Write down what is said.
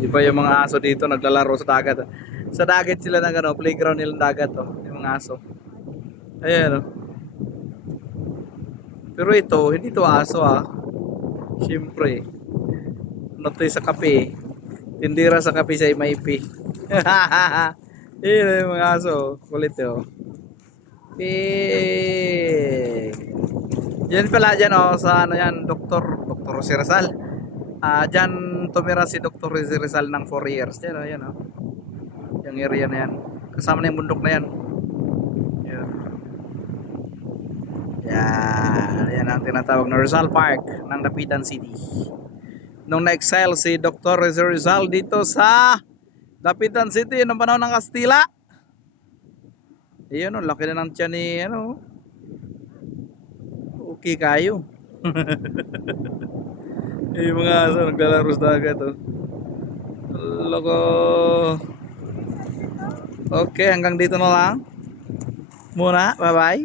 Iba yung mga aso dito naglalaro sa dagat. Sa dagat sila ng ano, playground nilang dagat oh, yung mga aso. Ayan oh. Pero ito, hindi to aso ah. Siyempre, ano to sa kape. Tindira sa kape sa MIP. Ayan yung mga aso. Kulit oh. Eh. Yan pala dyan oh, sa ano yan, Dr. Jose Rizal. Dyan tumira si Dr. Jose Rizal ng 4 years. Yan oh, yan oh. Yung area na yan. Kasama na yung bundok na yan. Yan. Yan. Yan ang tinatawag na Rizal Park ng Dapitan City. Nung na-exile si Dr. Jose Rizal dito sa Dapitan City ng panahon ng Kastila. Ayun oh, laki na ng tiyan ni ano. Okay kayo. Yung mga aso naglalaro sa dagat oh. Loko. Okay, hanggang dito na lang. Muna, bye-bye.